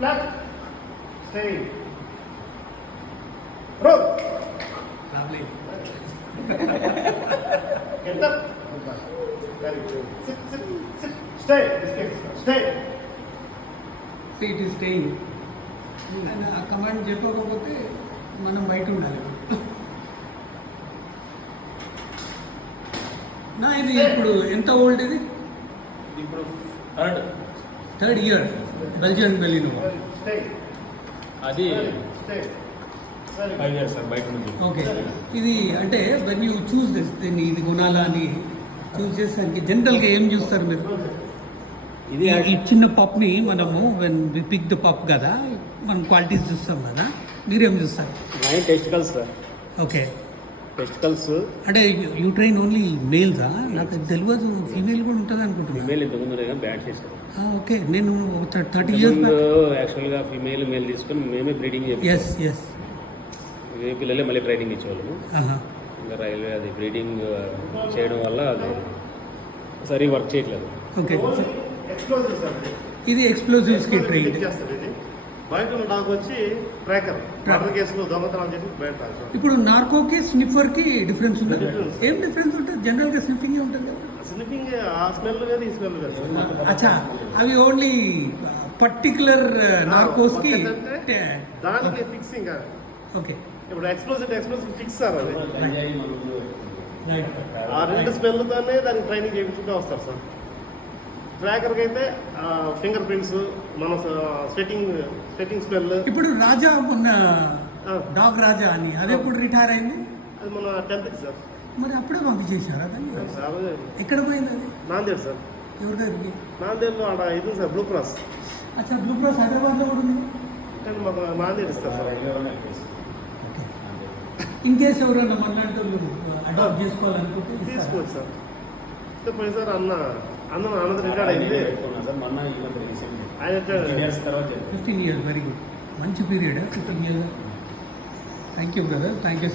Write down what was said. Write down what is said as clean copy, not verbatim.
Flat. Stay. Roll. Lovely. Get up. Very good. Sit. Stay. Stay. See, it is staying. And ఆ command చెప్పకపోతే మనం బయట ఉండాలి. నా ఇది ఇప్పుడు ఎంత ఓల్డ్ ఇది? ఇప్పుడు థర్డ్ ఇయర్ బెల్జియన్ బెలినో. అది Stay. 5 years సార్ బయట ఉంది. ఓకే, ఇది అంటే వెన్ యూ చూస్ దిస్ దీన్ని ఇది కొనాలా అని చూస్ చేసానికి జనరల్గా ఏం చూస్తారు మీరు? ఇది ఈ చిన్న పప్ని మనము వెన్ వి పిక్ ద పప్ కదా మనం క్వాలిటీస్ చూస్తాం కదా, మీరేం చూస్తారు? Nine testicles sir. Okay, testicles అంటే యూ ట్రైన్ ఓన్లీ మేల్సా? నాకు తెలియదు ఫీమేల్ కూడా ఉంటుంది అనుకుంటున్నాను. ఫీమేల్ ఇంతకుముందు బ్యాడ్ చేశారు. ఓకే, నేను 30 years యాక్చువల్గా ఫీమేల్ మేల్ తీసుకొని మేమే బ్రీడింగ్ ఎస్ ఎస్ ఏ పిల్లలే మళ్ళీ ట్రైనింగ్ ఇచ్చేవాళ్ళము. ఇంకా రైల్వే అది బ్రీడింగ్ చేయడం వల్ల అది సరిగ్గా వర్క్ చేయట్లేదు. ఓకే, Explosive సార్ ఇది. ఇది ఎక్స్ప్లోజివ్స్కి ట్రైన్. చేస్తారు ఇది. బయట ఉన్న డాగ్ వచ్చి ట్రాకర్. మర్డర్ కేసులో దొంగతనం చేసి బయట రాశారు. ఇప్పుడు నార్కోకి స్నిఫర్కి డిఫరెన్స్ ఉంటుంది. Difference. ఏం డిఫరెన్స్ ఉంటుంది? జనరల్గా స్నిఫింగ్ ఉంటుంది కదా. స్నిఫింగ్ ఆ స్మెల్ వేరు ఈ స్మెల్ వేరు. అచ్చా, అవి ఓన్లీ పర్టికులర్ నార్కోస్కి. దానికి ఫిక్సింగ్. ఓకే, ఇప్పుడు ఎక్స్ప్లోజివ్ ఫిక్స్ సార్ అది. ఆ రెండు స్మెల్తోనే దానికి ట్రైనింగ్ చేయించుకుంటూ వస్తారు సార్. ట్రాకర్కి అయితే ఫింగర్ ప్రింట్స్, మన స్వెట్టింగ్ స్మెల్. ఇప్పుడు రాజా ఉన్న డాగ్ రాజా అని అది ఎప్పుడు రిటైర్ అయింది? అది మన 10th సార్. మరి అప్పుడే పంపించేశారా దాన్ని? సార్ ఎక్కడ పోయింది అది? నాందేడ్ సార్. ఎవరి దగ్గరికి? నాందేడ్లో ఆడ ఇది సార్ బ్లూ క్రాస్. అచ్చా, బ్లూ క్రాస్ హైదరాబాద్లో కూడా ఉంది. కానీ మాకు నాందేడ్ ఇస్తారు సార్. ఓకే, ఇన్ కేసు ఎవరైనా మనలాంటి అడాప్ట్ చేసుకోవాలనుకుంటే ఇస్తారా? తీసుకోవచ్చు సార్. పోయి సార్ అన్నది రిటైర్డ్ అయింది. ఆయన 15 years, వెరీ గుడ్, మంచి period 15 years. Thank you brother, thank you.